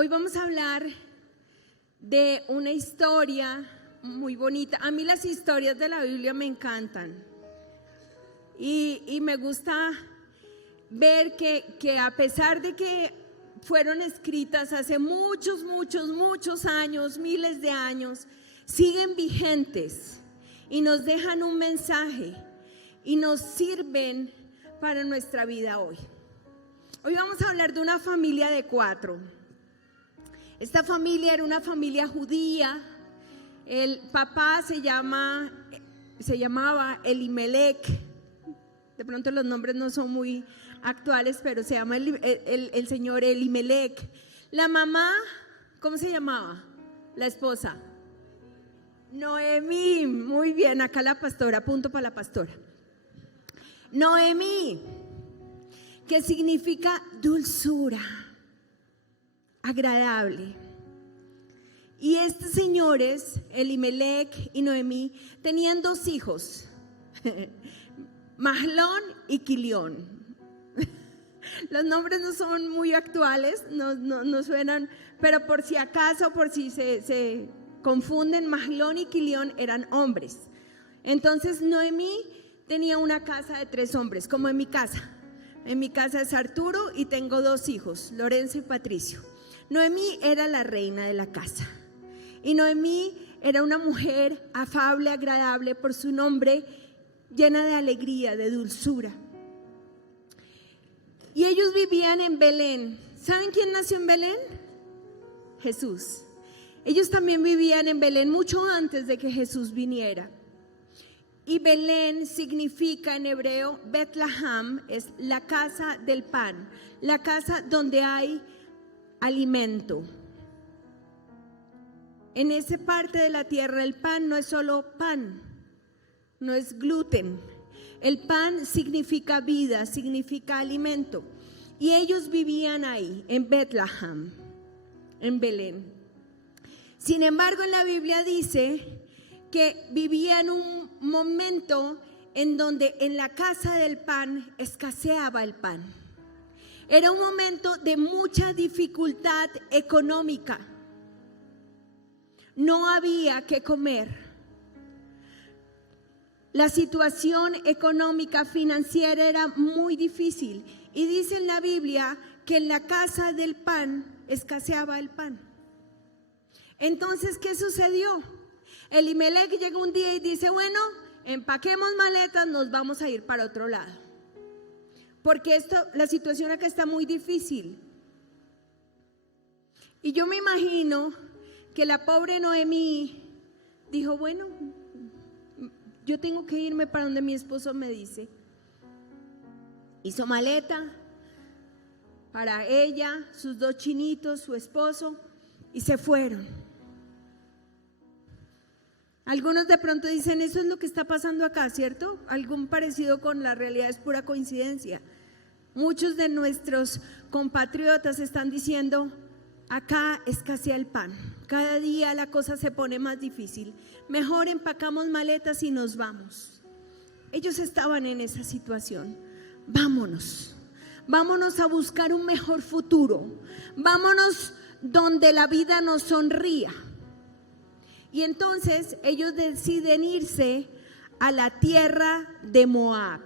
Hoy vamos a hablar de una historia muy bonita. A mí las historias de la Biblia me encantan y me gusta ver que a pesar de que fueron escritas hace muchos años, miles de años, siguen vigentes y nos dejan un mensaje y nos sirven para nuestra vida hoy. Hoy vamos a hablar de una familia de 4. Esta familia era una familia judía. El papá se llamaba Elimelech. De pronto los nombres no son muy actuales, pero se llama el señor Elimelech. La mamá, ¿cómo se llamaba? La esposa. Noemí. Muy bien, acá la pastora, punto para la pastora. Noemí, que significa dulzura, agradable. Y estos señores, Elimelech y Noemí, tenían 2 hijos, Mahlón y Quilión. Los nombres no son muy actuales, no suenan, pero por si acaso, por si se confunden, Mahlón y Quilión eran hombres. Entonces Noemí tenía una casa de 3 hombres, como en mi casa. En mi casa es Arturo y tengo 2 hijos, Lorenzo y Patricio. Noemí era la reina de la casa. Y Noemí era una mujer afable, agradable por su nombre, llena de alegría, de dulzura. Y ellos vivían en Belén. ¿Saben quién nació en Belén? Jesús. Ellos también vivían en Belén mucho antes de que Jesús viniera. Y Belén significa en hebreo, Betlehem, es la casa del pan, la casa donde hay alimento. En esa parte de la tierra el pan no es solo pan, no es gluten. El pan significa vida, significa alimento. Y ellos vivían ahí, en Betlehem, en Belén. Sin embargo, en la Biblia dice que vivía en un momento en donde en la casa del pan escaseaba el pan. Era un momento de mucha dificultad económica. No había que comer. La situación económica financiera era muy difícil. Y dice en la Biblia que en la casa del pan escaseaba el pan. Entonces, ¿qué sucedió? Elimelech llega un día y dice, bueno, empaquemos maletas, nos vamos a ir para otro lado. Porque la situación acá está muy difícil. Y yo me imagino que la pobre Noemí dijo, bueno, yo tengo que irme para donde mi esposo me dice. Hizo maleta para ella, sus 2 chinitos, su esposo, y se fueron. Algunos de pronto dicen, eso es lo que está pasando acá, ¿cierto? Algún parecido con la realidad es pura coincidencia. Muchos de nuestros compatriotas están diciendo, acá escasea el pan, cada día la cosa se pone más difícil, mejor empacamos maletas y nos vamos. Ellos estaban en esa situación. Vámonos a buscar un mejor futuro, vámonos donde la vida nos sonría. Y entonces ellos deciden irse a la tierra de Moab.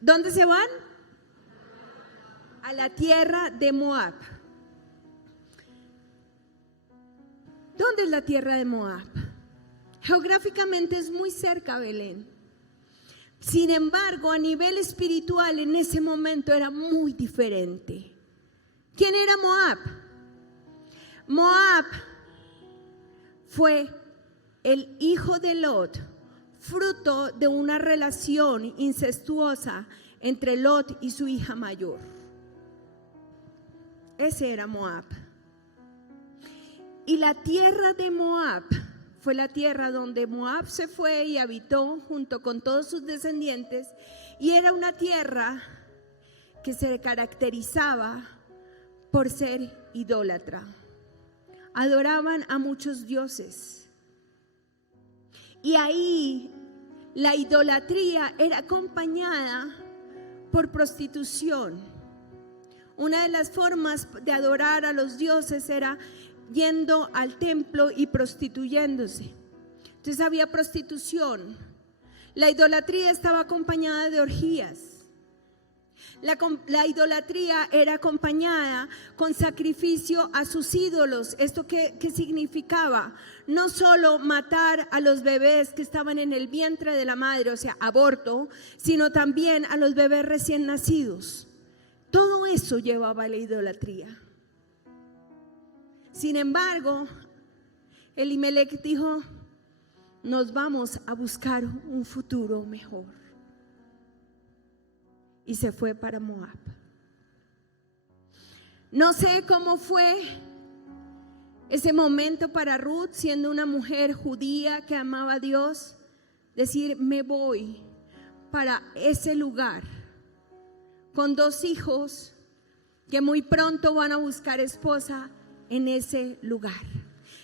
¿Dónde se van? A la tierra de Moab. ¿Dónde es la tierra de Moab? Geográficamente es muy cerca a Belén. Sin embargo, a nivel espiritual en ese momento era muy diferente. ¿Quién era Moab? Moab fue el hijo de Lot, fruto de una relación incestuosa entre Lot y su hija mayor. Ese era Moab. Y la tierra de Moab fue la tierra donde Moab se fue y habitó junto con todos sus descendientes, y era una tierra que se caracterizaba por ser idólatra. Adoraban a muchos dioses. Y ahí la idolatría era acompañada por prostitución. una de las formas de adorar a los dioses era yendo al templo y prostituyéndose. Entonces había prostitución. La idolatría estaba acompañada de orgías. La idolatría era acompañada con sacrificio a sus ídolos. ¿Esto qué significaba? No solo matar a los bebés que estaban en el vientre de la madre, o sea, aborto, sino también a los bebés recién nacidos. Todo eso llevaba a la idolatría. Sin embargo, Elimelech dijo: nos vamos a buscar un futuro mejor. Y se fue para Moab. No sé cómo fue ese momento para Ruth, siendo una mujer judía que amaba a Dios, decir: me voy para ese lugar con 2 hijos que muy pronto van a buscar esposa en ese lugar.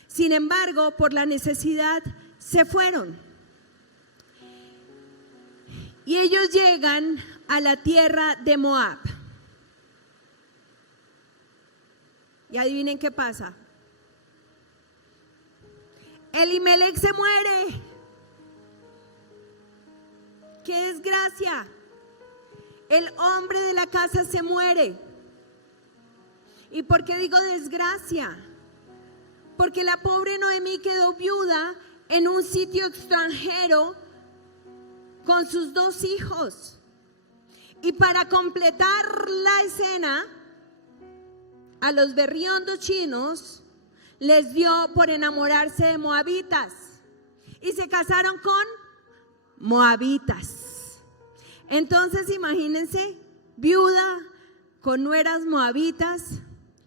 Sin embargo, por la necesidad se fueron. Y ellos llegan a la tierra de Moab. Y adivinen qué pasa. Elimelech se muere. ¡Qué desgracia! El hombre de la casa se muere. ¿Y por qué digo desgracia? Porque la pobre Noemí quedó viuda en un sitio extranjero con sus 2 hijos. Y para completar la escena, a los berriondos chinos les dio por enamorarse de moabitas y se casaron con moabitas. Entonces imagínense, viuda con nueras moabitas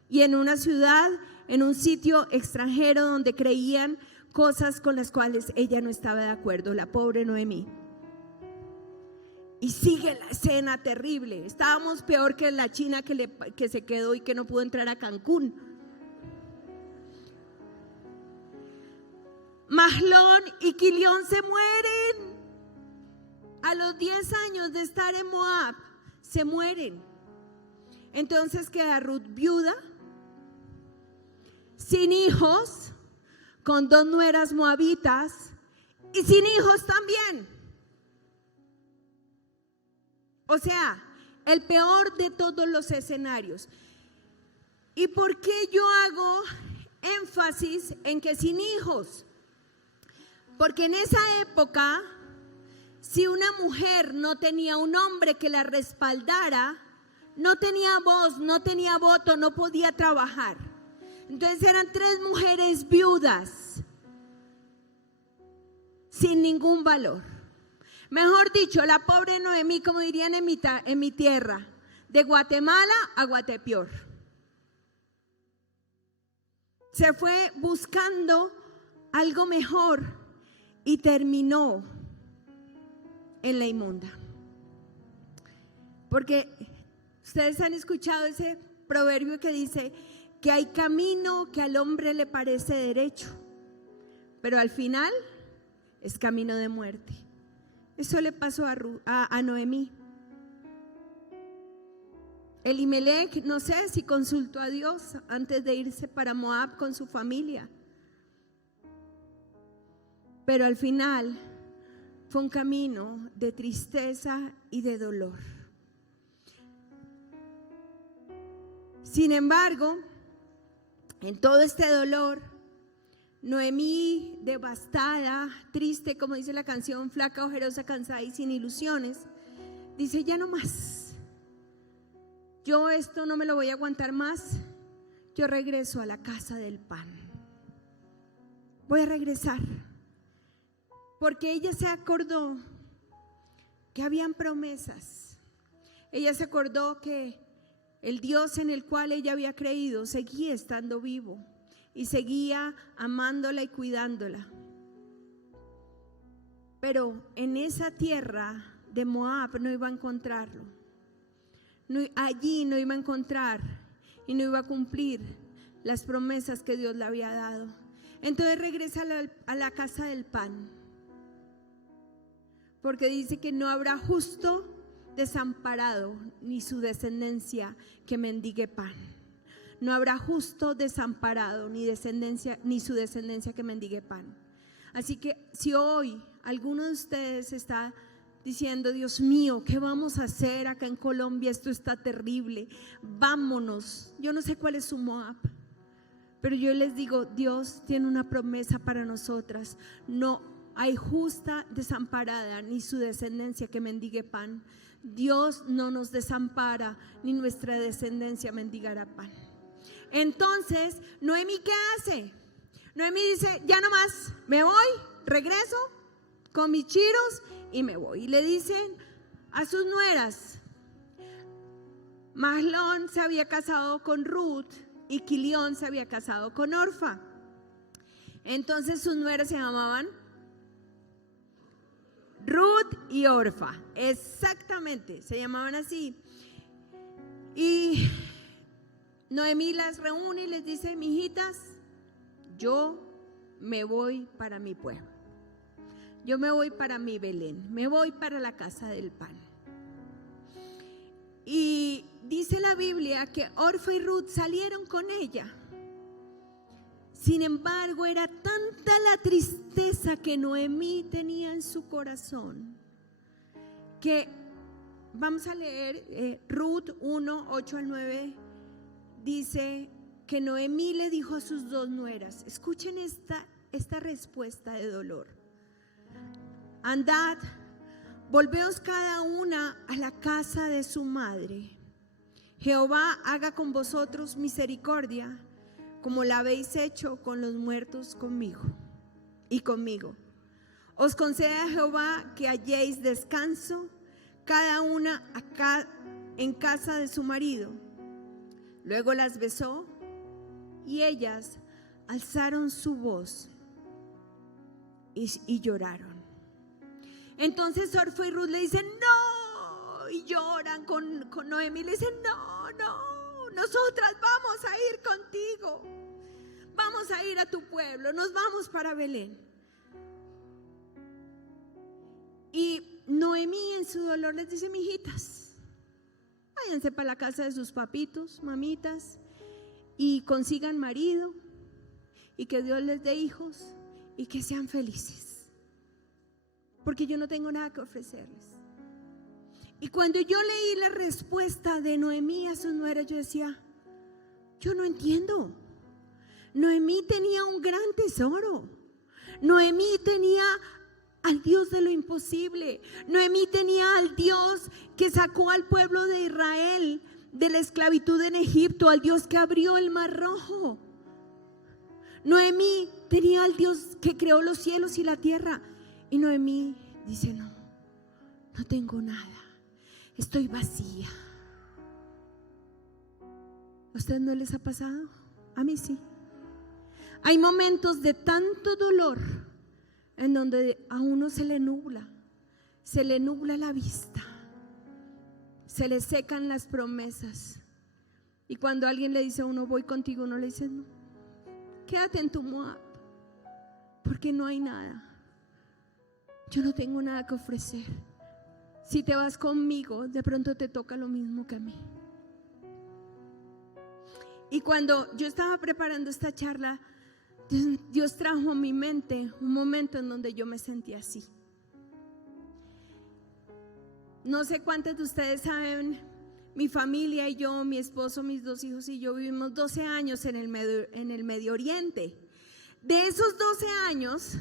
y en una ciudad, en un sitio extranjero donde creían cosas con las cuales ella no estaba de acuerdo, la pobre Noemí. Y sigue la escena terrible. Estábamos peor que la china que se quedó y que no pudo entrar a Cancún. Mahlón y Quilión se mueren. A los 10 años de estar en Moab, se mueren. Entonces queda Ruth viuda, sin hijos, con 2 nueras moabitas y sin hijos también. O sea, el peor de todos los escenarios. ¿Y por qué yo hago énfasis en que sin hijos? Porque en esa época, si una mujer no tenía un hombre que la respaldara, no tenía voz, no tenía voto, no podía trabajar. Entonces eran 3 mujeres viudas, sin ningún valor. Mejor dicho, la pobre Noemí, como dirían en mi tierra, de Guatemala a Guatepeor. Se fue buscando algo mejor y terminó en la inmunda. Porque ustedes han escuchado ese proverbio que dice que hay camino que al hombre le parece derecho, pero al final es camino de muerte. Eso le pasó a Noemí. Elimelech, no sé si consultó a Dios antes de irse para Moab con su familia, pero al final fue un camino de tristeza y de dolor. Sin embargo, en todo este dolor, Noemí, devastada, triste, como dice la canción, flaca, ojerosa, cansada y sin ilusiones, dice: ya no más, yo esto no me lo voy a aguantar más, yo regreso a la casa del pan. Voy a regresar, porque ella se acordó que habían promesas. Ella se acordó que el Dios en el cual ella había creído seguía estando vivo y seguía amándola y cuidándola. Pero en esa tierra de Moab no iba a encontrarlo. Allí no iba a encontrar y no iba a cumplir las promesas que Dios le había dado. Entonces regresa a la casa del pan, porque dice que no habrá justo desamparado ni su descendencia que mendigue pan. No habrá justo desamparado ni su descendencia que mendigue pan. Así que si hoy alguno de ustedes está diciendo: Dios mío, ¿qué vamos a hacer acá en Colombia? Esto está terrible, vámonos. Yo no sé cuál es su Moab, pero yo les digo, Dios tiene una promesa para nosotras. No hay justa desamparada ni su descendencia que mendigue pan. Dios no nos desampara, ni nuestra descendencia mendigará pan. Entonces, Noemí, ¿qué hace? Noemí dice: ya no más, me voy, regreso con mis chiros y me voy. Y le dicen a sus nueras: Mahlón se había casado con Ruth y Quilión se había casado con Orfa. Entonces sus nueras se llamaban Ruth y Orfa, exactamente, se llamaban así. Y Noemí las reúne y les dice: mijitas, yo me voy para mi pueblo, yo me voy para mi Belén, me voy para la casa del pan. Y dice la Biblia que Orfa y Ruth salieron con ella. Sin embargo, era tanta la tristeza que Noemí tenía en su corazón que, vamos a leer Ruth 1, 8 al 9, dice que Noemí le dijo a sus dos nueras, escuchen esta respuesta de dolor: andad, volveos cada una a la casa de su madre. Jehová haga con vosotros misericordia, como la habéis hecho con los muertos conmigo y conmigo. Os conceda Jehová que halléis descanso, cada una acá en casa de su marido. Luego las besó y ellas alzaron su voz y lloraron. Entonces Orfa y Ruth le dicen: no, y lloran con Noemí. Le dicen: no, nosotras vamos a ir contigo, vamos a ir a tu pueblo, nos vamos para Belén. Y Noemí en su dolor les dice: mijitas, váyanse para la casa de sus papitos, mamitas, y consigan marido, y que Dios les dé hijos, y que sean felices, porque yo no tengo nada que ofrecerles. Y cuando yo leí la respuesta de Noemí a sus nueras, yo decía: yo no entiendo. Noemí tenía un gran tesoro. Noemí tenía al Dios de lo imposible. Noemí tenía al Dios que sacó al pueblo de Israel de la esclavitud en Egipto, al Dios que abrió el mar rojo. Noemí tenía al Dios que creó los cielos y la tierra. Y Noemí dice: no tengo nada, estoy vacía. ¿A ustedes no les ha pasado? A mí sí. Hay momentos de tanto dolor en donde a uno se le nubla la vista, se le secan las promesas. Y cuando alguien le dice a uno: voy contigo, uno le dice: no, quédate en tu Moab, porque no hay nada. Yo no tengo nada que ofrecer. Si te vas conmigo, de pronto te toca lo mismo que a mí. Y cuando yo estaba preparando esta charla, Dios trajo a mi mente un momento en donde yo me sentí así. No sé cuántos de ustedes saben, mi familia y yo, mi esposo, mis dos hijos y yo vivimos 12 años en el Medio Oriente. De esos 12 años,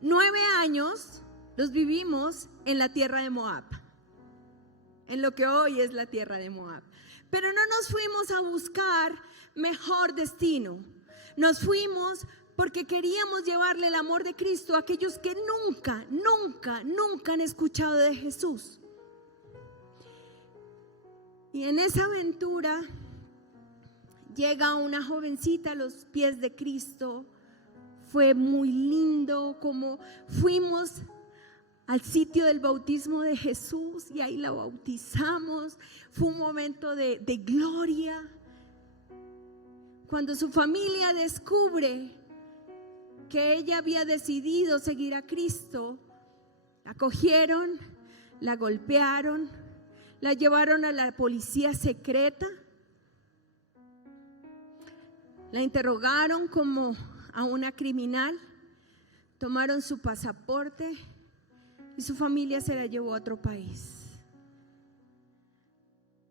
9 años los vivimos en la tierra de Moab, en lo que hoy es la tierra de Moab. Pero no nos fuimos a buscar mejor destino. Nos fuimos porque queríamos llevarle el amor de Cristo a aquellos que nunca han escuchado de Jesús. Y en esa aventura llega una jovencita a los pies de Cristo. Fue muy lindo como fuimos al sitio del bautismo de Jesús y ahí la bautizamos. Fue un momento de gloria. Cuando su familia descubre que ella había decidido seguir a Cristo, la acogieron, la golpearon, la llevaron a la policía secreta, la interrogaron como a una criminal, tomaron su pasaporte y su familia se la llevó a otro país.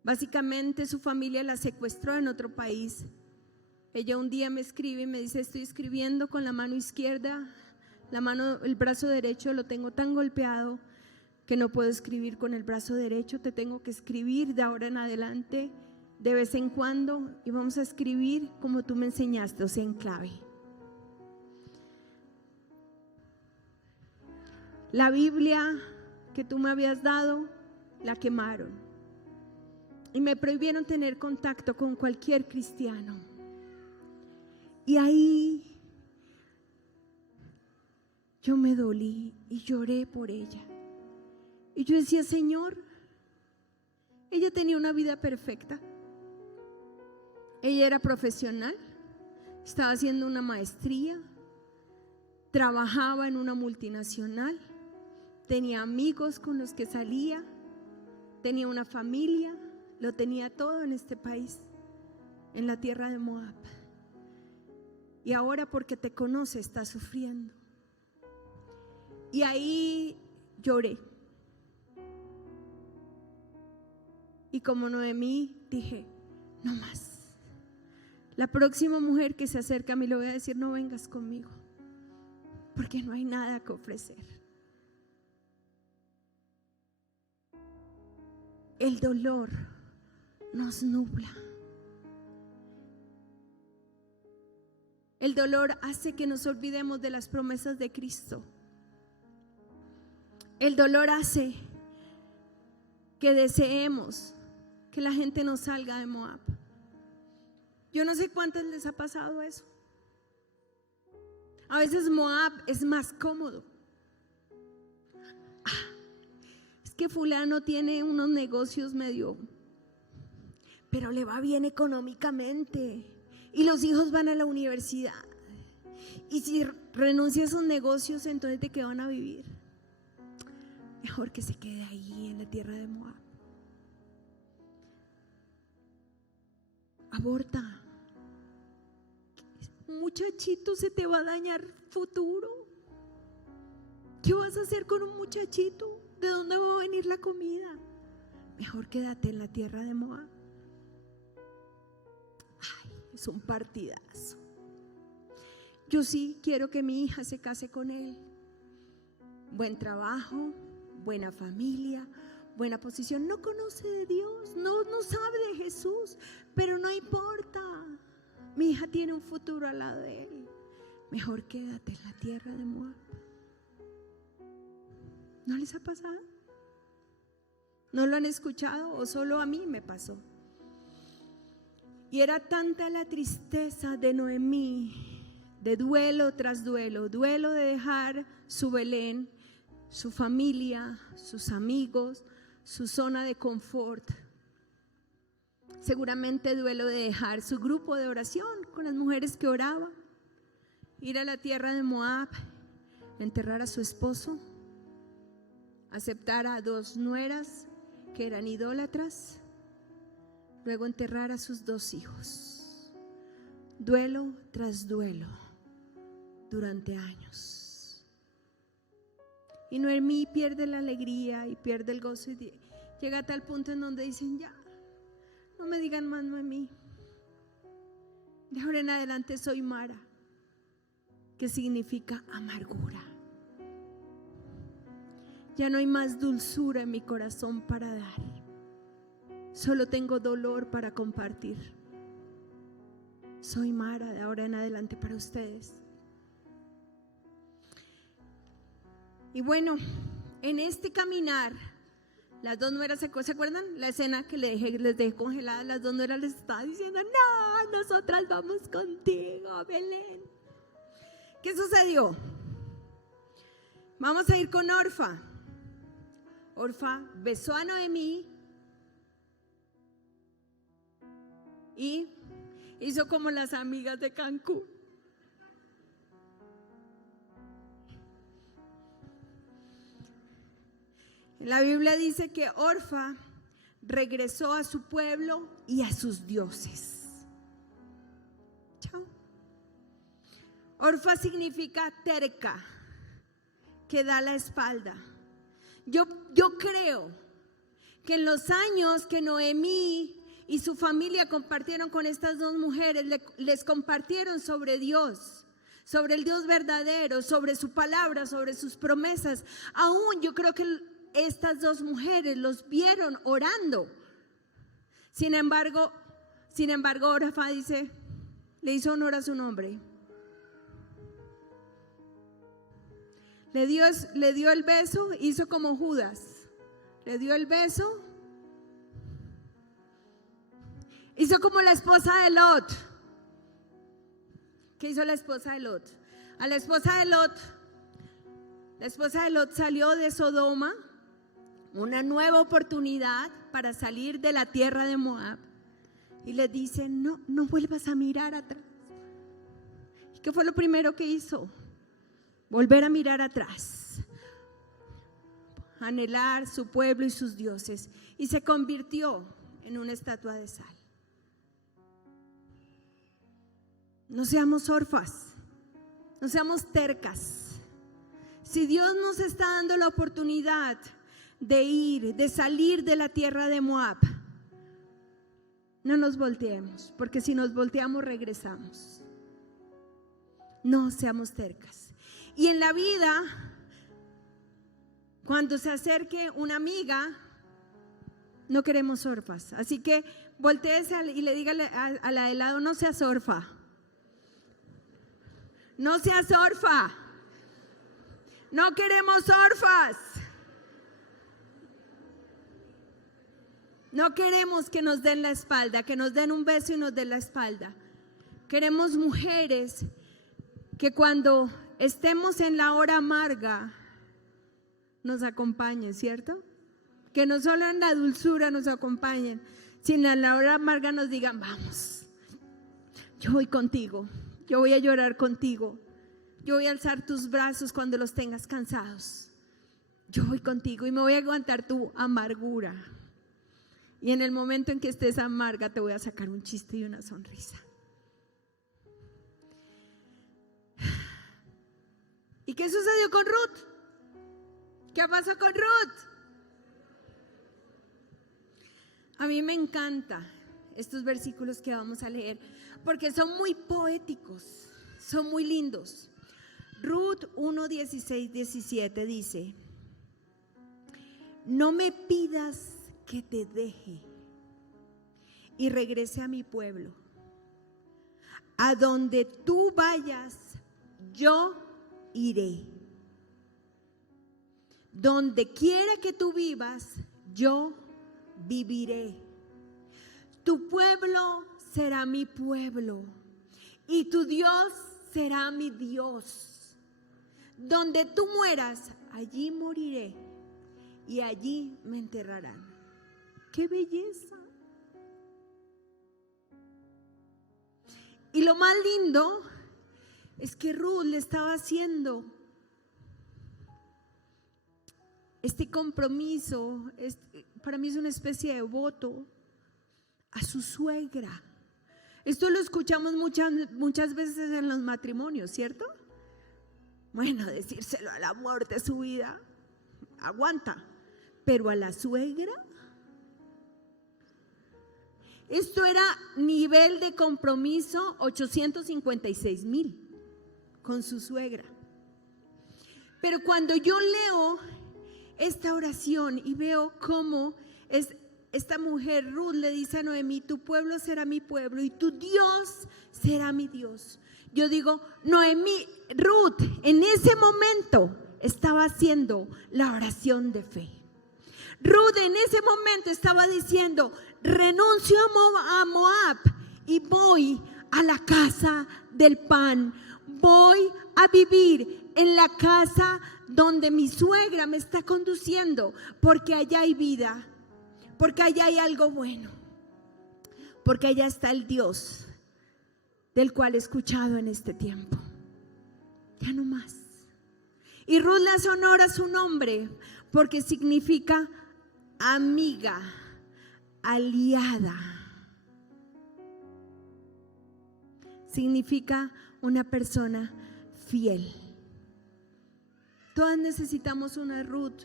Básicamente su familia la secuestró en otro país. Ella un día me escribe y me dice: estoy escribiendo con la mano izquierda, el brazo derecho lo tengo tan golpeado que no puedo escribir con el brazo derecho, te tengo que escribir de ahora en adelante de vez en cuando y vamos a escribir como tú me enseñaste, o sea, en clave. La Biblia que tú me habías dado, la quemaron y me prohibieron tener contacto con cualquier cristiano. Y ahí yo me dolí y lloré por ella. Y yo decía: Señor, ella tenía una vida perfecta. Ella era profesional, estaba haciendo una maestría, trabajaba en una multinacional, tenía amigos con los que salía, tenía una familia, lo tenía todo en este país, en la tierra de Moab. Y ahora, porque te conoce, está sufriendo. Y ahí lloré. Y como Noemí dije: no más. La próxima mujer que se acerque a mí le voy a decir: no vengas conmigo, porque no hay nada que ofrecer. El dolor nos nubla. El dolor hace que nos olvidemos de las promesas de Cristo. El dolor hace que deseemos que la gente no salga de Moab. Yo no sé cuántos les ha pasado eso. A veces Moab es más cómodo. Es que fulano tiene unos negocios medio, pero le va bien económicamente y los hijos van a la universidad. Y si renuncia a esos negocios, entonces ¿de qué van a vivir? Mejor que se quede ahí en la tierra de Moab. Aborta. Un muchachito se te va a dañar futuro. ¿Qué vas a hacer con un muchachito? ¿De dónde va a venir la comida? Mejor quédate en la tierra de Moab. Ay, es un partidazo. Yo sí quiero que mi hija se case con él. Buen trabajo, buena familia, buena posición. No conoce de Dios, no sabe de Jesús, pero no importa. Mi hija tiene un futuro al lado de él. Mejor quédate en la tierra de Moab. ¿No les ha pasado? ¿No lo han escuchado o solo a mí me pasó? Y era tanta la tristeza de Noemí, de duelo tras duelo, duelo de dejar su Belén, su familia, sus amigos, su zona de confort. Seguramente duelo de dejar su grupo de oración con las mujeres que oraban, ir a la tierra de Moab, enterrar a su esposo, aceptar a 2 nueras que eran idólatras, luego enterrar a sus 2 hijos. Duelo tras duelo durante años. Y Noemí pierde la alegría y pierde el gozo y llega a tal punto en donde dicen: ya, no me digan más Noemí, de ahora en adelante soy Mara, que significa amargura. Ya no hay más dulzura en mi corazón para dar, solo tengo dolor para compartir. Soy Mara de ahora en adelante para ustedes. Y bueno, en este caminar, las 2 nueras ¿se acuerdan? La escena que les dejé congelada. Las 2 nueras les estaba diciendo: no, nosotras vamos contigo, Belén. ¿Qué sucedió? Vamos a ir con Orfa. Orfa besó a Noemí y hizo como las amigas de Cancún. La Biblia dice que Orfa regresó a su pueblo y a sus dioses. Chao. Orfa significa terca, que da la espalda. Yo creo que en los años que Noemí y su familia compartieron con estas dos mujeres, les compartieron sobre Dios, sobre el Dios verdadero, sobre su palabra, sobre sus promesas. Aún yo creo que estas dos mujeres los vieron orando. Sin embargo, Orfa dice, le hizo honor a su nombre. Le dio el beso, hizo como Judas. Le dio el beso. Hizo como la esposa de Lot. ¿Qué hizo la esposa de Lot? A la esposa de Lot salió de Sodoma, una nueva oportunidad para salir de la tierra de Moab. Y le dice, no vuelvas a mirar atrás. ¿Y qué fue lo primero que hizo? Volver a mirar atrás, anhelar su pueblo y sus dioses, y se convirtió en una estatua de sal. No seamos orfas, no seamos tercas. Si Dios nos está dando la oportunidad de salir de la tierra de Moab, no nos volteemos, porque si nos volteamos regresamos. No seamos tercas. Y en la vida, cuando se acerque una amiga, no queremos orfas. Así que voltéese y le diga a la de lado, no seas orfa. No seas orfa. No queremos orfas. No queremos que nos den la espalda, que nos den un beso y nos den la espalda. Queremos mujeres que cuando estemos en la hora amarga nos acompañen, ¿cierto? Que no solo en la dulzura nos acompañen, sino en la hora amarga nos digan, vamos, yo voy contigo, yo voy a llorar contigo, yo voy a alzar tus brazos cuando los tengas cansados, yo voy contigo y me voy a aguantar tu amargura. Y en el momento en que estés amarga te voy a sacar un chiste y una sonrisa. ¿Y qué sucedió con Ruth? ¿Qué pasó con Ruth? A mí me encantan estos versículos que vamos a leer porque son muy poéticos, son muy lindos. Ruth 1, 16, 17 dice: no me pidas que te deje y regrese a mi pueblo. A donde tú vayas, yo iré. Donde quiera que tú vivas, yo viviré. Tu pueblo será mi pueblo y tu Dios será mi Dios. Donde tú mueras, allí moriré y allí me enterrarán. ¡Qué belleza! Y lo más lindo es que Ruth le estaba haciendo este compromiso, para mí es una especie de voto a su suegra. Esto lo escuchamos muchas veces en los matrimonios, ¿cierto? Bueno, decírselo al amor de su vida, aguanta, pero a la suegra. Esto era nivel de compromiso 856,000 con su suegra. Pero cuando yo leo esta oración y veo cómo esta mujer Ruth le dice a Noemí: tu pueblo será mi pueblo y tu Dios será mi Dios. Yo digo, Ruth en ese momento estaba haciendo la oración de fe. Ruth en ese momento estaba diciendo: renuncio a Moab y voy a la casa del pan. Voy a vivir en la casa donde mi suegra me está conduciendo, porque allá hay vida, porque allá hay algo bueno, porque allá está el Dios del cual he escuchado en este tiempo. Ya no más. Y Ruth le hace honor a su nombre, porque significa amiga, aliada. Significa una persona fiel. Todas necesitamos una Ruth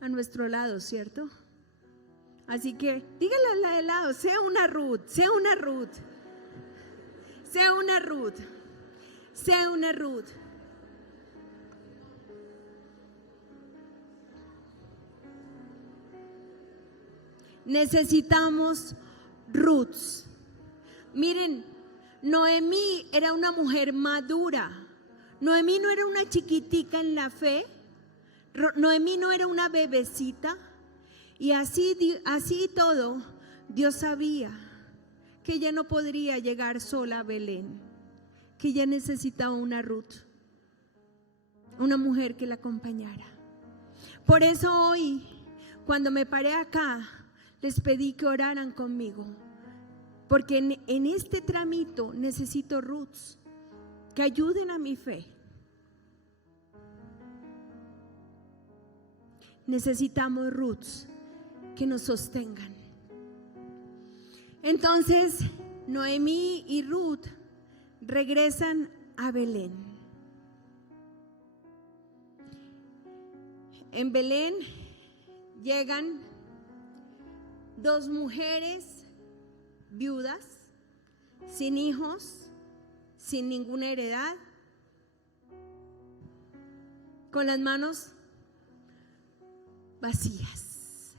a nuestro lado, ¿cierto? Así que dígale a la de lado, sea una Ruth, sea una Ruth, sea una Ruth, sea una Ruth. Necesitamos Ruths. Miren, Noemí era una mujer madura. Noemí no era una chiquitica en la fe. Noemí no era una bebecita. Y así todo, Dios sabía que ella no podría llegar sola a Belén, que ella necesitaba una Ruth, una mujer que la acompañara. Por eso hoy, cuando me paré acá, les pedí que oraran conmigo, porque en este tramito necesito Ruths que ayuden a mi fe. Necesitamos Ruths que nos sostengan. Entonces, Noemí y Ruth regresan a Belén. En Belén llegan dos mujeres viudas, sin hijos, sin ninguna heredad, con las manos vacías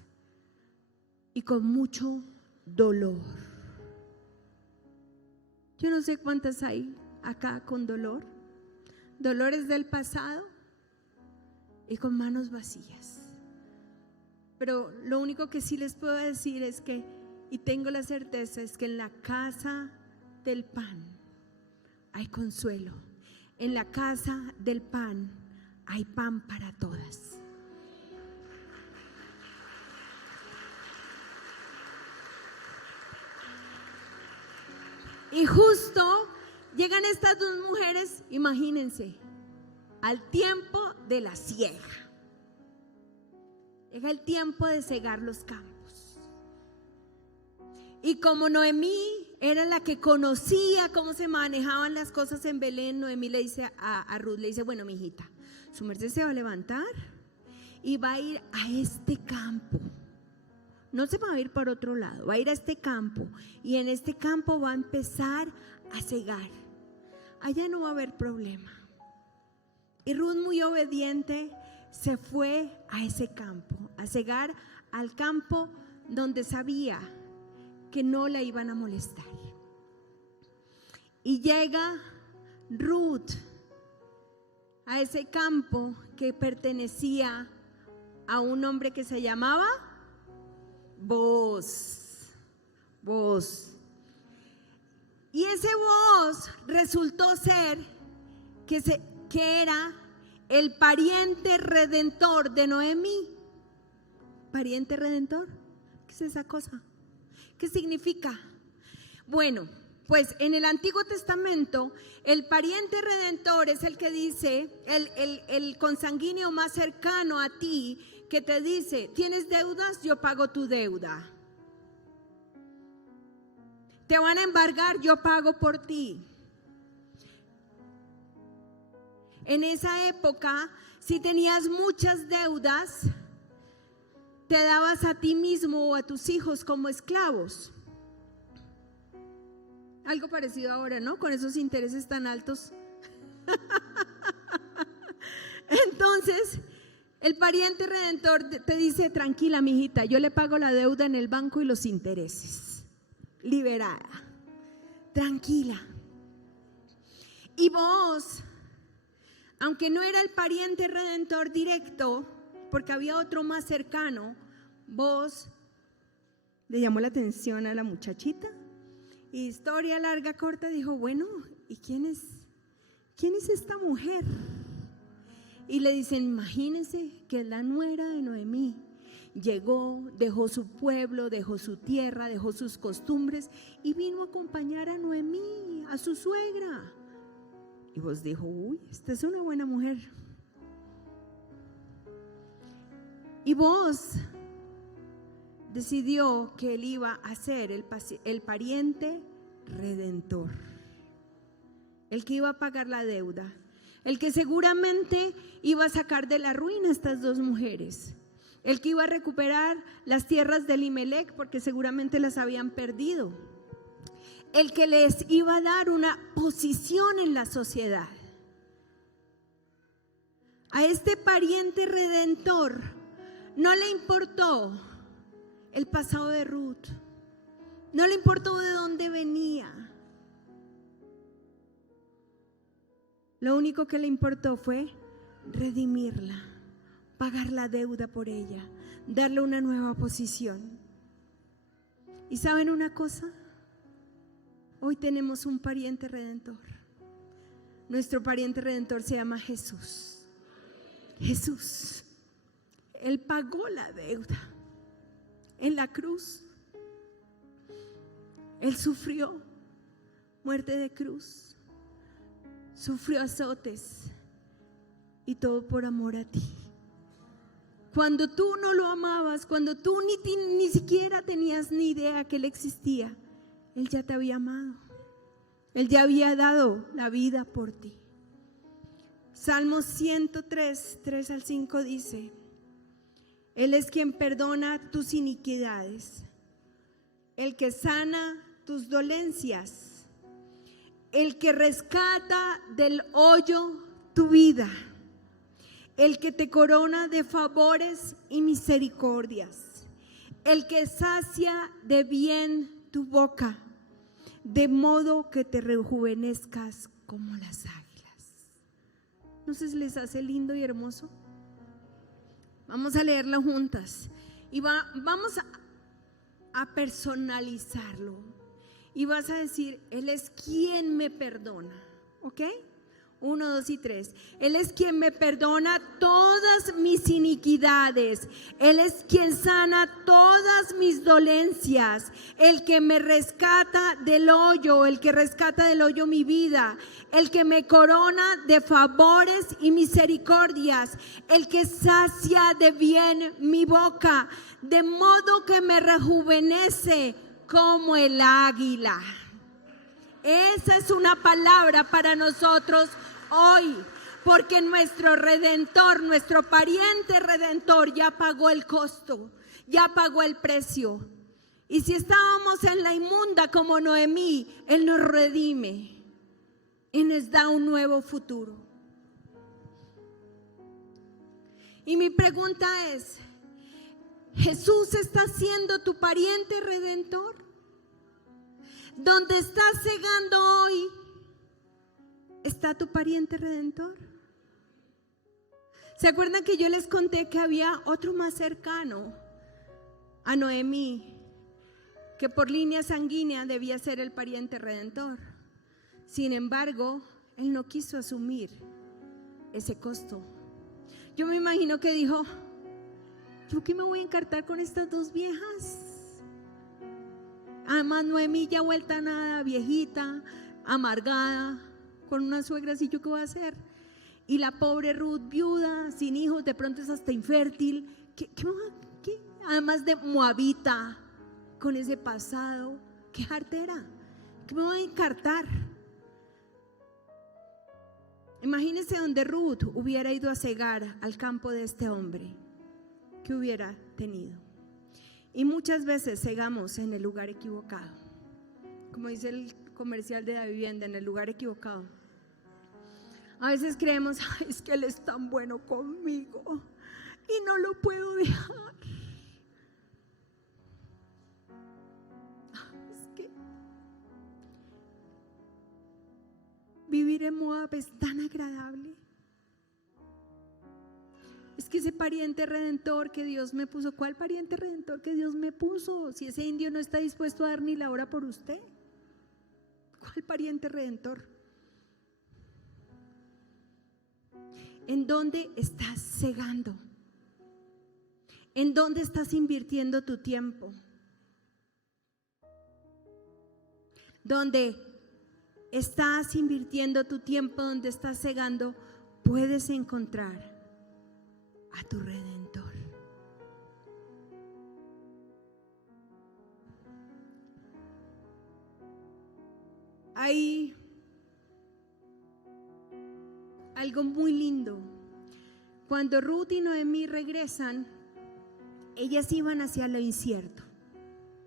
y con mucho dolor. Yo no sé cuántas hay acá con dolor, dolores del pasado y con manos vacías. Pero lo único que sí les puedo decir es que, y tengo la certeza, es que en la casa del pan hay consuelo. En la casa del pan hay pan para todas. Y justo llegan estas dos mujeres, imagínense, al tiempo de la siega. Llega el tiempo de cegar los campos. Y como Noemí era la que conocía cómo se manejaban las cosas en Belén, Noemí le dice a Ruth, le dice: bueno, mijita, su merced se va a levantar y va a ir a este campo. No se va a ir por otro lado, va a ir a este campo. Y en este campo va a empezar a cegar. Allá no va a haber problema. Y Ruth, muy obediente, se fue a ese campo, a cegar al campo donde sabía que no la iban a molestar. Y llega Ruth a ese campo que pertenecía a un hombre que se llamaba Boaz. Y ese Boaz resultó ser que era el pariente redentor de Noemí. ¿Pariente redentor? ¿Qué es esa cosa? ¿Qué significa? Bueno, pues en el Antiguo Testamento el pariente redentor es el que dice, el consanguíneo más cercano a ti, que te dice: tienes deudas, yo pago tu deuda. Te van a embargar, yo pago por ti. En esa época, si tenías muchas deudas, te dabas a ti mismo o a tus hijos como esclavos. Algo parecido ahora, ¿no? Con esos intereses tan altos. Entonces, el pariente redentor te dice: tranquila, mijita, yo le pago la deuda en el banco y los intereses. Liberada, tranquila. Y vos, aunque no era el pariente redentor directo, porque había otro más cercano, vos le llamó la atención a la muchachita. Y historia larga, corta, dijo: bueno, ¿y quién es esta mujer? Y le dicen: imagínense que es la nuera de Noemí. Llegó, dejó su pueblo, dejó su tierra, dejó sus costumbres y vino a acompañar a Noemí, a su suegra. Y vos, dijo: uy, esta es una buena mujer. Y Booz decidió que él iba a ser el pariente redentor, el que iba a pagar la deuda, el que seguramente iba a sacar de la ruina a estas dos mujeres, el que iba a recuperar las tierras de Elimelec porque seguramente las habían perdido, el que les iba a dar una posición en la sociedad. A este pariente redentor no le importó el pasado de Ruth, no le importó de dónde venía. Lo único que le importó fue redimirla, pagar la deuda por ella, darle una nueva posición. ¿Y saben una cosa? Hoy tenemos un pariente redentor. Nuestro pariente redentor se llama Jesús. Jesús. Él pagó la deuda en la cruz. Él sufrió muerte de cruz, sufrió azotes y todo por amor a ti. Cuando tú no lo amabas, cuando tú ni siquiera tenías ni idea que Él existía, Él ya te había amado. Él ya había dado la vida por ti. Salmo 103, 3 al 5 dice: Él es quien perdona tus iniquidades, el que sana tus dolencias, el que rescata del hoyo tu vida, el que te corona de favores y misericordias, el que sacia de bien tu boca, de modo que te rejuvenezcas como las águilas. ¿No se les hace lindo y hermoso? Vamos a leerlo juntas y vamos a personalizarlo. Y vas a decir: Él es quien me perdona. ¿Ok? 1, 2 y 3. Él es quien me perdona todas mis iniquidades. Él es quien sana todas mis dolencias. El que me rescata del hoyo, el que rescata del hoyo mi vida. El que me corona de favores y misericordias. El que sacia de bien mi boca, de modo que me rejuvenece como el águila. Esa es una palabra para nosotros hoy, porque nuestro redentor, nuestro pariente redentor ya pagó el costo, ya pagó el precio. Y si estábamos en la inmunda como Noemí, Él nos redime y nos da un nuevo futuro. Y mi pregunta es: ¿Jesús está siendo tu pariente redentor? ¿Dónde estás cegando hoy? ¿Está tu pariente redentor? ¿Se acuerdan que yo les conté que había otro más cercano a Noemí, que por línea sanguínea debía ser el pariente redentor? Sin embargo, él no quiso asumir ese costo. Yo me imagino que dijo: ¿yo qué me voy a encartar con estas dos viejas? Además, Noemí ya vuelta a nada, viejita, amargada, con una suegra así, ¿yo qué voy a hacer? Y la pobre Ruth, viuda, sin hijos, de pronto es hasta infértil. ¿Qué? Además de moabita, con ese pasado, qué jartera, ¿qué me voy a encartar? Imagínense donde Ruth hubiera ido a cegar al campo de este hombre, ¿qué hubiera tenido? Y muchas veces cegamos en el lugar equivocado, como dice el comercial de la vivienda, en el lugar equivocado. A veces creemos: es que Él es tan bueno conmigo y no lo puedo dejar. Es que vivir en Moab es tan agradable. Es que ese pariente redentor que Dios me puso, ¿cuál pariente redentor que Dios me puso? Si ese indio no está dispuesto a dar ni la hora por usted, ¿cuál pariente redentor? ¿En dónde estás cegando? ¿En dónde estás invirtiendo tu tiempo? ¿Dónde estás invirtiendo tu tiempo, donde estás cegando, puedes encontrar a tu redentor? hay algo muy lindo. Cuando Ruth y Noemí regresan, ellas iban hacia lo incierto.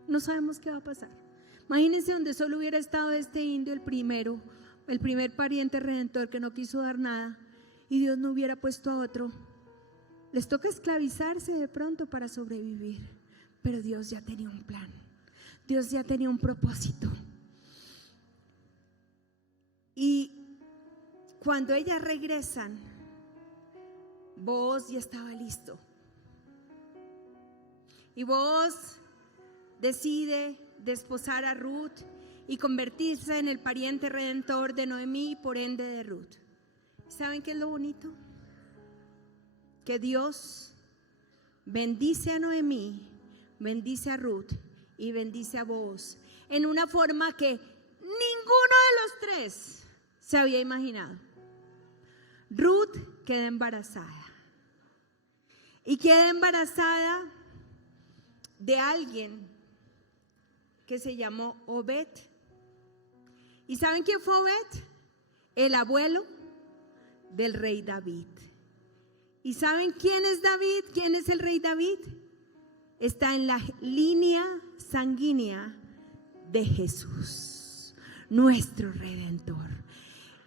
No sabemos qué va a pasar. Imagínense donde solo hubiera estado este indio, el primer pariente redentor que no quiso dar nada, y Dios no hubiera puesto a otro. Les toca esclavizarse de pronto para sobrevivir, pero Dios ya tenía un plan, Dios ya tenía un propósito. Y cuando ellas regresan, Booz ya estaba listo. Y Booz decide desposar a Ruth y convertirse en el pariente redentor de Noemí y por ende de Ruth. ¿Saben qué es lo bonito? Que Dios bendice a Noemí, bendice a Ruth y bendice a Booz en una forma que ninguno de los tres se había imaginado. Ruth queda embarazada y queda embarazada de alguien que se llamó Obed. ¿Y saben quién fue Obed? El abuelo del rey David. ¿Y saben quién es David? ¿Quién es el rey David? Está en la línea sanguínea de Jesús, nuestro Redentor.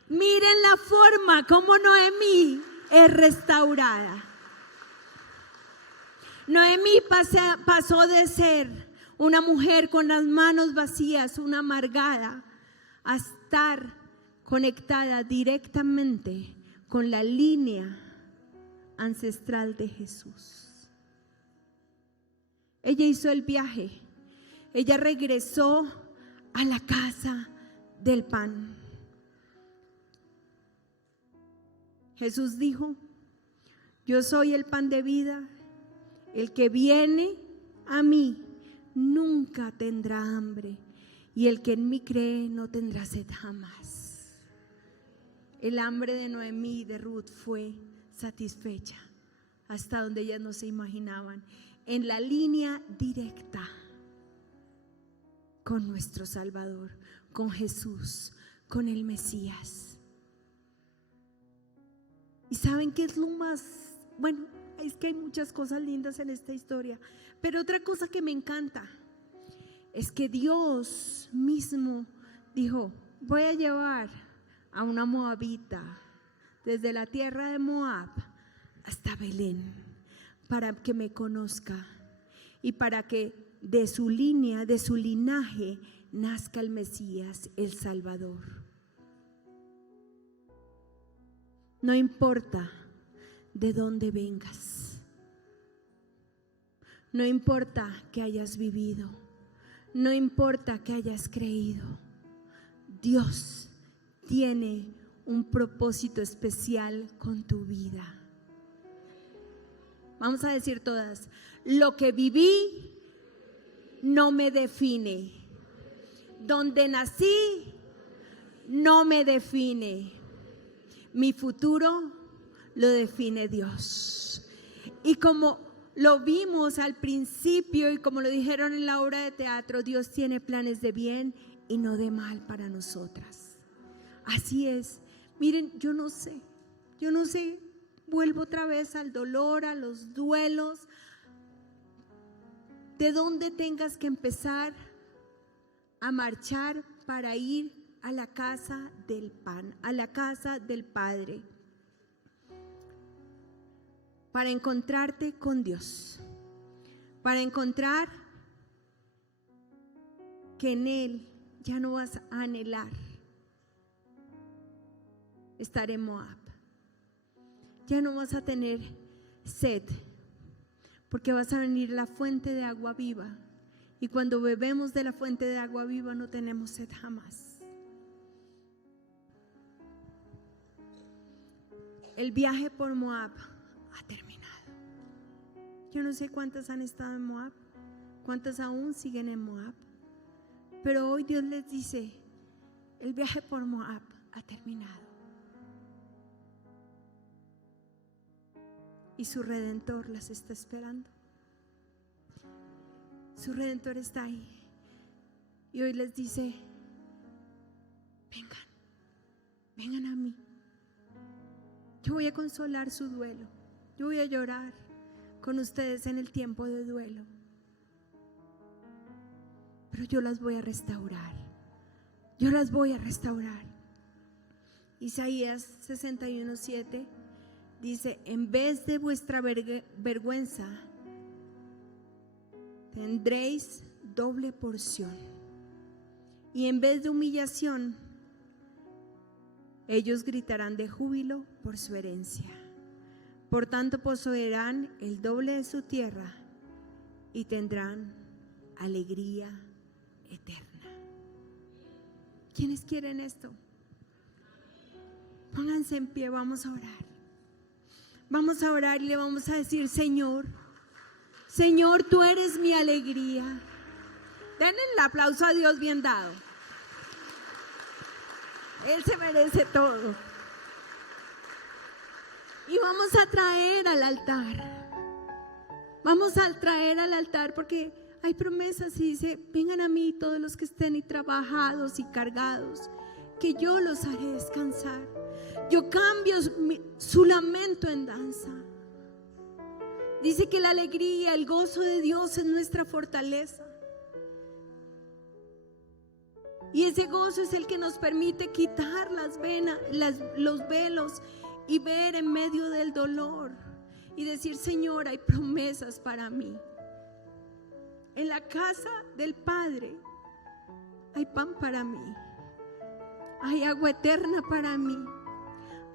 Miren la forma como Noemí es restaurada. Noemí pasó de ser una mujer con las manos vacías, una amargada, a estar conectada directamente con la línea ancestral de Jesús. Ella hizo el viaje, ella regresó a la casa del pan. Jesús dijo: yo soy el pan de vida, el que viene a mí nunca tendrá hambre, y el que en mí cree no tendrá sed jamás. El hambre de Noemí y de Ruth fue satisfecha hasta donde ellas no se imaginaban, en la línea directa con nuestro Salvador, con Jesús, con el Mesías. ¿Y saben qué es lo más? Bueno, es que hay muchas cosas lindas en esta historia, pero otra cosa que me encanta es que Dios mismo dijo: voy a llevar a una moabita desde la tierra de Moab hasta Belén para que me conozca y para que de su línea, de su linaje, nazca el Mesías, el Salvador. No importa de dónde vengas, no importa que hayas vivido, no importa que hayas creído, Dios tiene un propósito especial con tu vida. Vamos a decir todas: lo que viví no me define, donde nací no me define, mi futuro lo define Dios. Y como lo vimos al principio y como lo dijeron en la obra de teatro, Dios tiene planes de bien y no de mal para nosotras. Así es. Miren, yo no sé, vuelvo otra vez al dolor, a los duelos, de dónde tengas que empezar a marchar para ir a la casa del pan, a la casa del Padre, para encontrarte con Dios, para encontrar que en Él ya no vas a anhelar estar en Moab, ya no vas a tener sed, porque vas a venir a la fuente de agua viva, y cuando bebemos de la fuente de agua viva no tenemos sed jamás. El viaje por Moab ha terminado. Yo no sé cuántas han estado en Moab, cuántas aún siguen en Moab, pero hoy Dios les dice: el viaje por Moab ha terminado. Y su Redentor las está esperando. Su Redentor está ahí. Y hoy les dice: vengan a mí. Yo voy a consolar su duelo. Yo voy a llorar con ustedes en el tiempo de duelo. Pero yo las voy a restaurar. Yo las voy a restaurar. Isaías 61:7 dice: en vez de vuestra vergüenza tendréis doble porción, y en vez de humillación ellos gritarán de júbilo por su herencia. Por tanto poseerán el doble de su tierra y tendrán alegría eterna. ¿Quiénes quieren esto? Pónganse en pie, vamos a orar. Vamos a orar y le vamos a decir: Señor, Señor, tú eres mi alegría. Denle el aplauso a Dios bien dado. Él se merece todo. Y vamos a traer al altar. Vamos a traer al altar porque hay promesas y dice: vengan a mí todos los que estén trabajados y cargados, que yo los haré descansar. Yo cambio su lamento en danza. Dice que la alegría, el gozo de Dios es nuestra fortaleza. Y ese gozo es el que nos permite quitar las venas, los velos y ver en medio del dolor y decir: Señor, hay promesas para mí. En la casa del Padre hay pan para mí. Hay agua eterna para mí.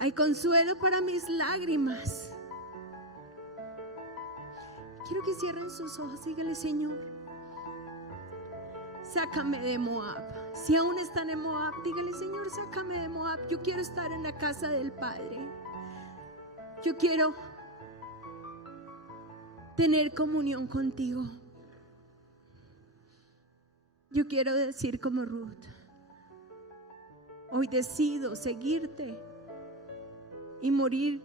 Hay consuelo para mis lágrimas. Quiero que cierren sus ojos. Dígale: Señor, sácame de Moab. Si aún están en Moab, dígale: Señor, sácame de Moab. Yo quiero estar en la casa del Padre. Yo quiero tener comunión contigo. Yo quiero decir como Ruth: hoy decido seguirte y morir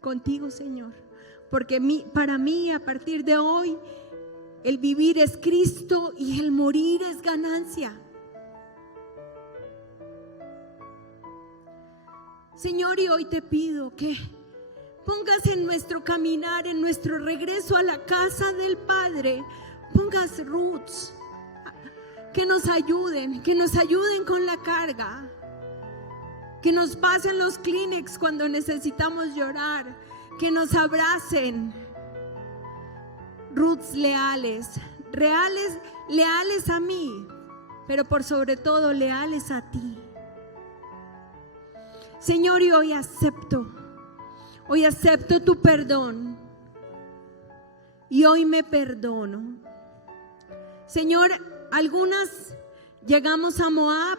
contigo, Señor. Porque para mí, a partir de hoy, el vivir es Cristo y el morir es ganancia. Señor, y hoy te pido que pongas en nuestro caminar, en nuestro regreso a la casa del Padre, pongas roots que nos ayuden con la carga, que nos pasen los Kleenex cuando necesitamos llorar, que nos abracen. Roots leales a mí, pero por sobre todo leales a ti. Señor, y hoy acepto tu perdón y hoy me perdono. Señor, algunas llegamos a Moab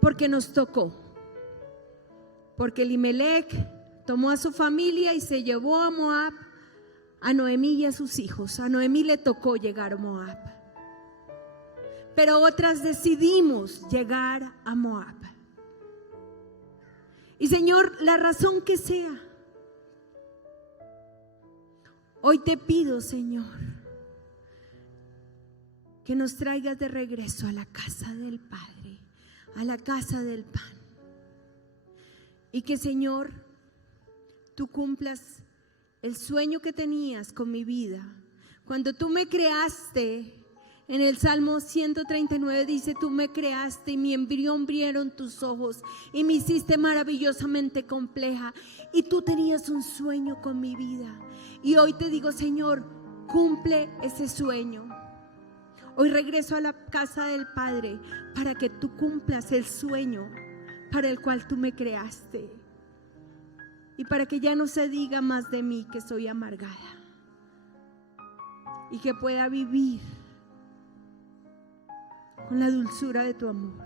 porque nos tocó, porque Elimelech tomó a su familia y se llevó a Moab a Noemí y a sus hijos. A Noemí le tocó llegar a Moab, pero otras decidimos llegar a Moab. Y Señor, la razón que sea, hoy te pido, Señor, que nos traigas de regreso a la casa del Padre, a la casa del pan. Y que, Señor, tú cumplas el sueño que tenías con mi vida. Cuando tú me creaste, en el Salmo 139 dice: tú me creaste y mi embrión vieron tus ojos y me hiciste maravillosamente compleja. Y tú tenías un sueño con mi vida. Y hoy te digo, Señor, cumple ese sueño. Hoy regreso a la casa del Padre para que tú cumplas el sueño para el cual tú me creaste. Y para que ya no se diga más de mí que soy amargada. Y que pueda vivir con la dulzura de tu amor.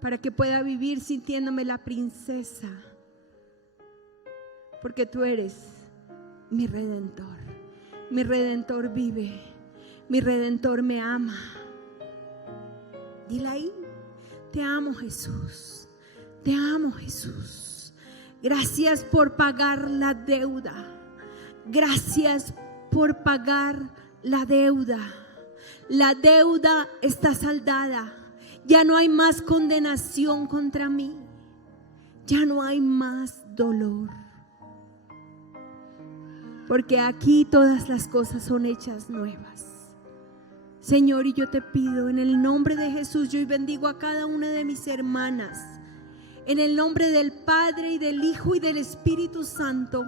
Para que pueda vivir sintiéndome la princesa. Porque tú eres mi Redentor. Mi Redentor vive. Mi Redentor me ama. Dile ahí: te amo, Jesús. Te amo, Jesús. Gracias por pagar la deuda. Gracias por pagar la deuda. La deuda está saldada Ya no hay más condenación contra mí. Ya no hay más dolor. Porque aquí todas las cosas son hechas nuevas. Señor, y yo te pido en el nombre de Jesús, yo hoy bendigo a cada una de mis hermanas. En el nombre del Padre y del Hijo y del Espíritu Santo.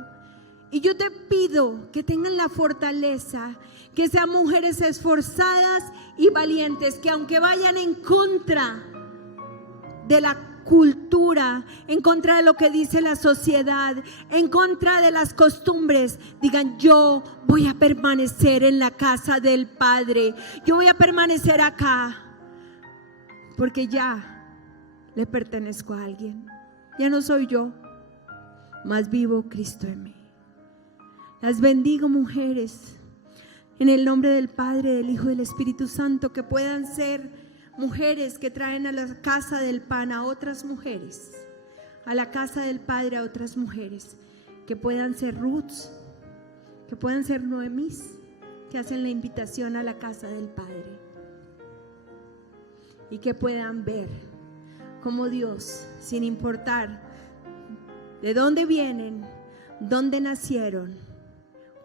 Y yo te pido que tengan la fortaleza, que sean mujeres esforzadas y valientes, que aunque vayan en contra de la cultura, en contra de lo que dice la sociedad, en contra de las costumbres, digan: yo voy a permanecer en la casa del Padre, yo voy a permanecer acá, porque ya le pertenezco a alguien. Ya no soy yo, mas vivo Cristo en mí. Las bendigo, mujeres, en el nombre del Padre, del Hijo y del Espíritu Santo, que puedan ser mujeres que traen a la casa del pan a otras mujeres, a la casa del Padre a otras mujeres, que puedan ser Ruths, que puedan ser Noemís, que hacen la invitación a la casa del Padre, y que puedan ver cómo Dios, sin importar de dónde vienen, dónde nacieron,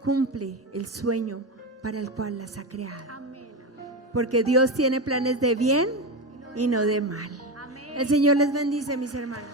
cumple el sueño para el cual las ha creado. Porque Dios tiene planes de bien y no de mal. El Señor les bendice, mis hermanos.